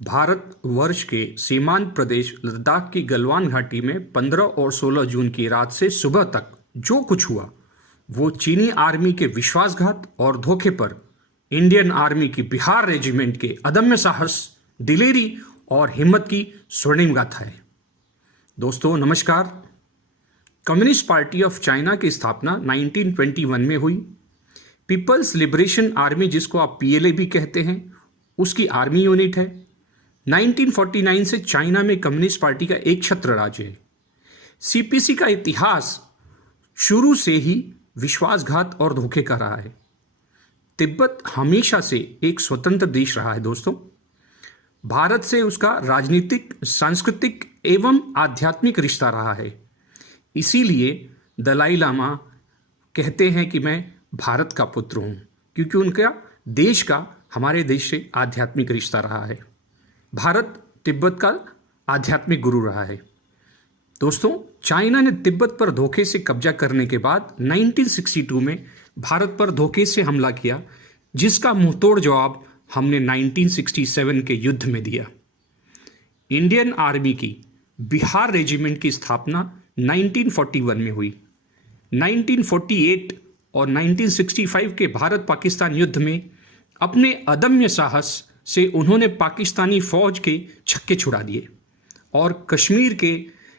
भारत वर्ष के सीमांत प्रदेश लद्दाख की गलवान घाटी में 15 और 16 जून की रात से सुबह तक जो कुछ हुआ वो चीनी आर्मी के विश्वासघात और धोखे पर इंडियन आर्मी की बिहार रेजिमेंट के अदम्य साहस, दिलेरी और हिम्मत की स्वर्णिम गाथा है। दोस्तों नमस्कार। कम्युनिस्ट पार्टी ऑफ चाइना की स्थापना 1921 में हुई। पीपल्स लिबरेशन आर्मी, जिसको आप पीएलए भी कहते हैं, उसकी आर्मी यूनिट है। 1949 से चाइना में कम्युनिस्ट पार्टी का एक छत्र राज्य है। सीपीसी का इतिहास शुरू से ही विश्वासघात और धोखे का रहा है। तिब्बत हमेशा से एक स्वतंत्र देश रहा है। दोस्तों, भारत से उसका राजनीतिक, सांस्कृतिक एवं आध्यात्मिक रिश्ता रहा है। इसीलिए दलाई लामा कहते हैं कि मैं भारत का पुत्र हूँ, क्योंकि उनका देश का हमारे देश से आध्यात्मिक रिश्ता रहा है। भारत तिब्बत का आध्यात्मिक गुरु रहा है। दोस्तों, चाइना ने तिब्बत पर धोखे से कब्जा करने के बाद 1962 में भारत पर धोखे से हमला किया, जिसका मुंहतोड़ जवाब हमने 1967 के युद्ध में दिया। इंडियन आर्मी की बिहार रेजिमेंट की स्थापना 1941 में हुई। 1948 और 1965 के भारत पाकिस्तान युद्ध में अपने अदम्य साहस से उन्होंने पाकिस्तानी फौज के छक्के छुड़ा दिए और कश्मीर के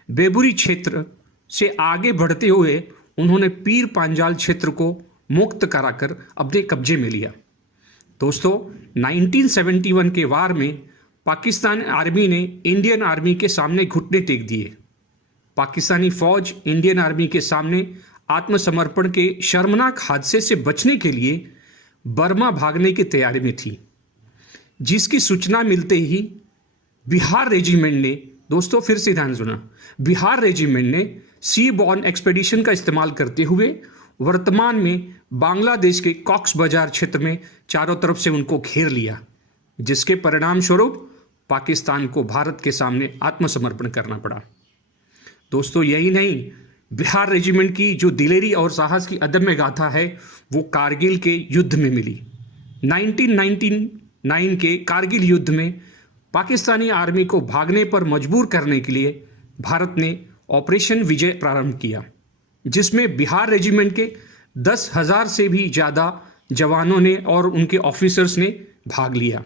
बेबुरी क्षेत्र से आगे बढ़ते हुए उन्होंने पीर पांजाल क्षेत्र को मुक्त कराकर अपने कब्जे में लिया। दोस्तों, 1971 के वार में पाकिस्तान आर्मी ने इंडियन आर्मी के सामने घुटने टेक दिए। पाकिस्तानी फौज इंडियन आर्मी के सामने आत्मसमर्पण के शर्मनाक हादसे से बचने के लिए बर्मा भागने की तैयारी में थी, जिसकी सूचना मिलते ही बिहार रेजिमेंट ने, दोस्तों फिर से ध्यान सुना, बिहार रेजिमेंट ने सी बॉर्न एक्सपेडिशन का इस्तेमाल करते हुए वर्तमान में बांग्लादेश के कॉक्स बाजार क्षेत्र में चारों तरफ से उनको घेर लिया, जिसके परिणाम स्वरूप पाकिस्तान को भारत के सामने आत्मसमर्पण करना पड़ा। दोस्तों, यही नहीं, बिहार रेजिमेंट की जो दिलेरी और साहस की अदम्य गाथा है वो कारगिल के युद्ध में मिली। 1999 के कारगिल युद्ध में पाकिस्तानी आर्मी को भागने पर मजबूर करने के लिए भारत ने ऑपरेशन विजय प्रारंभ किया, जिसमें बिहार रेजिमेंट के 10,000 से भी ज़्यादा जवानों ने और उनके ऑफिसर्स ने भाग लिया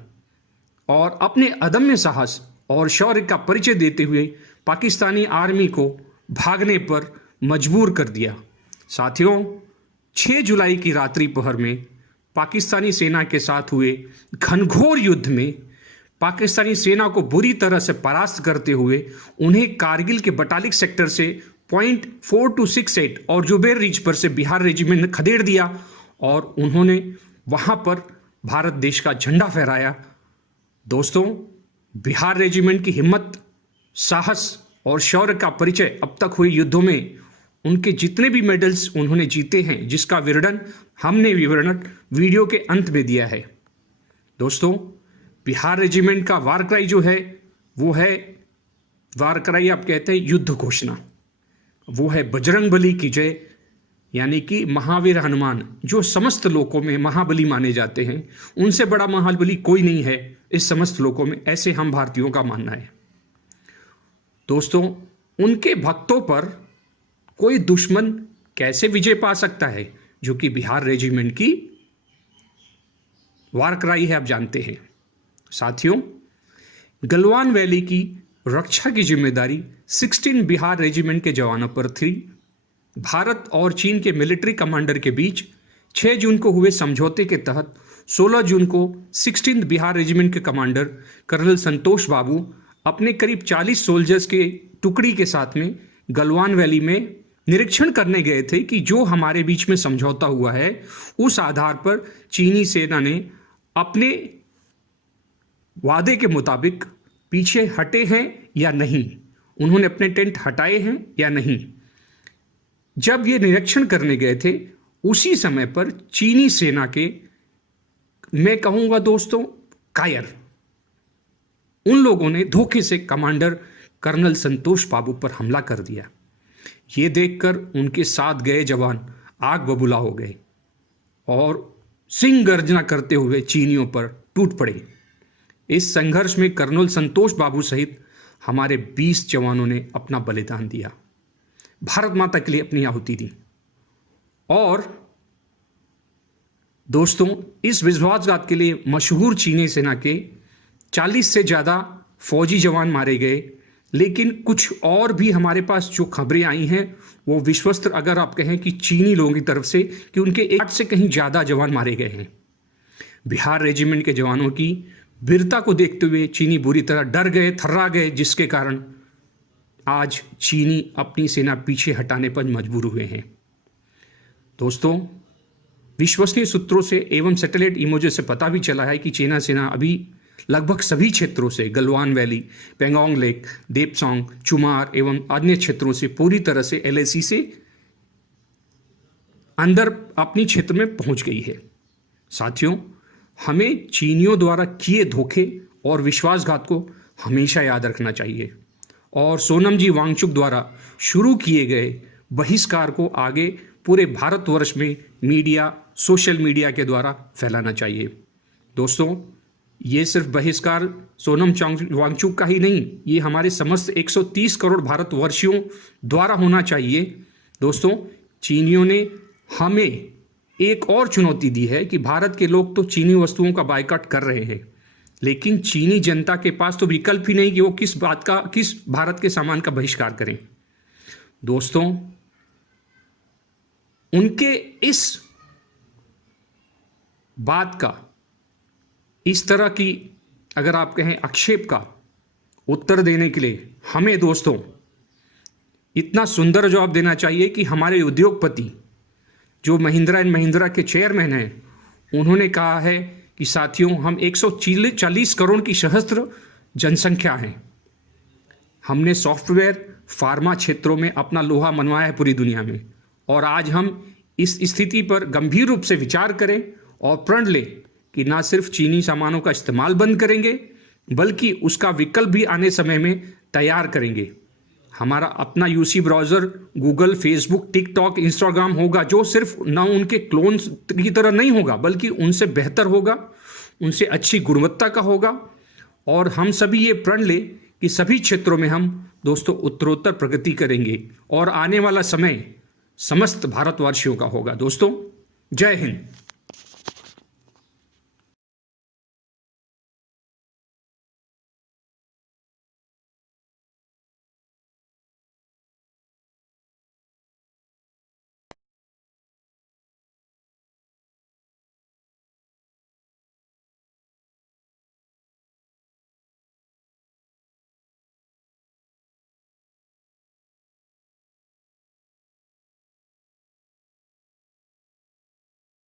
और अपने अदम्य साहस और शौर्य का परिचय देते हुए पाकिस्तानी आर्मी को भागने पर मजबूर कर दिया। साथियों, 6 जुलाई की रात्रि पहर में पाकिस्तानी सेना के साथ हुए घनघोर युद्ध में पाकिस्तानी सेना को बुरी तरह से परास्त करते हुए उन्हें कारगिल के बटालिक सेक्टर से पॉइंट 4268 और जुबेर रिज पर से बिहार रेजिमेंट ने खदेड़ दिया और उन्होंने वहां पर भारत देश का झंडा फहराया। दोस्तों, बिहार रेजिमेंट की हिम्मत, साहस और शौर्य का परिचय अब तक हुए युद्धों में उनके जितने भी मेडल्स उन्होंने जीते हैं, जिसका विवरण हमने वीडियो के अंत में दिया है। दोस्तों, बिहार रेजिमेंट का वार क्राई जो है वो है, वार क्राई आप कहते हैं युद्ध घोषणा, वो है बजरंग बली की जय, यानी कि महावीर हनुमान जो समस्त लोकों में महाबली माने जाते हैं, उनसे बड़ा महाबली कोई नहीं है इस समस्त लोकों में, ऐसे हम भारतीयों का मानना है। दोस्तों, उनके भक्तों पर कोई दुश्मन कैसे विजय पा सकता है, जो कि बिहार रेजिमेंट की वार क्राई है, आप जानते हैं। साथियों, गलवान वैली की रक्षा की जिम्मेदारी 16 बिहार रेजिमेंट के जवानों पर थी। भारत और चीन के मिलिट्री कमांडर के बीच 6 जून को हुए समझौते के तहत 16 जून को 16 बिहार रेजिमेंट के कमांडर कर्नल संतोष बाबू अपने करीब 40 सोल्जर्स के टुकड़ी के साथ में गलवान वैली में निरीक्षण करने गए थे कि जो हमारे बीच में समझौता हुआ है उस आधार पर चीनी सेना ने अपने वादे के मुताबिक पीछे हटे हैं या नहीं, उन्होंने अपने टेंट हटाए हैं या नहीं। जब ये निरीक्षण करने गए थे उसी समय पर चीनी सेना के, मैं कहूँगा दोस्तों, कायर उन लोगों ने धोखे से कमांडर कर्नल संतोष बाबू पर हमला कर दिया। ये देखकर उनके साथ गए जवान आग बबूला हो गए और सिंह गर्जना करते हुए चीनियों पर टूट पड़े। इस संघर्ष में कर्नल संतोष बाबू सहित हमारे 20 जवानों ने अपना बलिदान दिया, भारत माता के लिए अपनी आहुति दी। और दोस्तों, इस विश्वासघात के लिए मशहूर चीनी सेना के 40 से ज़्यादा फौजी जवान मारे गए। लेकिन कुछ और भी हमारे पास जो खबरें आई हैं वो विश्वस्त, अगर आप कहें कि चीनी लोगों की तरफ से, कि उनके 8 से कहीं ज़्यादा जवान मारे गए हैं। बिहार रेजिमेंट के जवानों की वीरता को देखते हुए चीनी बुरी तरह डर गए, थर्रा गए, जिसके कारण आज चीनी अपनी सेना पीछे हटाने पर मजबूर हुए हैं। दोस्तों, विश्वसनीय सूत्रों से एवं सैटेलाइट इमेजेस से पता भी चला है कि चीना सेना अभी लगभग सभी क्षेत्रों से, गलवान वैली, पेंगोंग लेक, देपसोंग, चुमार एवं अन्य क्षेत्रों से पूरी तरह से LAC से अंदर अपनी क्षेत्र में पहुंच गई है। साथियों, हमें चीनियों द्वारा किए धोखे और विश्वासघात को हमेशा याद रखना चाहिए और सोनम जी वांगचुक द्वारा शुरू किए गए बहिष्कार को आगे पूरे भारतवर्ष में मीडिया, सोशल मीडिया के द्वारा फैलाना चाहिए। दोस्तों, ये सिर्फ बहिष्कार सोनम वांगचुक का ही नहीं, ये हमारे समस्त 130 करोड़ भारतवर्षियों द्वारा होना चाहिए। दोस्तों, चीनियों ने हमें एक और चुनौती दी है कि भारत के लोग तो चीनी वस्तुओं का बायकॉट कर रहे हैं, लेकिन चीनी जनता के पास तो विकल्प ही नहीं कि वो किस भारत के सामान का बहिष्कार करें। दोस्तों, उनके इस बात का, इस तरह की अगर आप कहें आक्षेप का उत्तर देने के लिए हमें दोस्तों इतना सुंदर जवाब देना चाहिए कि हमारे उद्योगपति जो महिंद्रा एंड महिंद्रा के चेयरमैन हैं, उन्होंने कहा है कि साथियों, हम 140 करोड़ की सहस्त्र जनसंख्या हैं। हमने सॉफ्टवेयर, फार्मा क्षेत्रों में अपना लोहा मनवाया है पूरी दुनिया में, और आज हम इस स्थिति पर गंभीर रूप से विचार करें और प्रण लें कि ना सिर्फ चीनी सामानों का इस्तेमाल बंद करेंगे, बल्कि उसका विकल्प भी आने समय में तैयार करेंगे। हमारा अपना UC browser Google, Facebook, TikTok, Instagram होगा, जो सिर्फ ना उनके क्लोन्स की तरह नहीं होगा, बल्कि उनसे बेहतर होगा, उनसे अच्छी गुणवत्ता का होगा। और हम सभी ये प्रण लें कि सभी क्षेत्रों में हम दोस्तों उत्तरोत्तर प्रगति करेंगे और आने वाला समय समस्त भारतवासियों का होगा। दोस्तों, जय हिंद।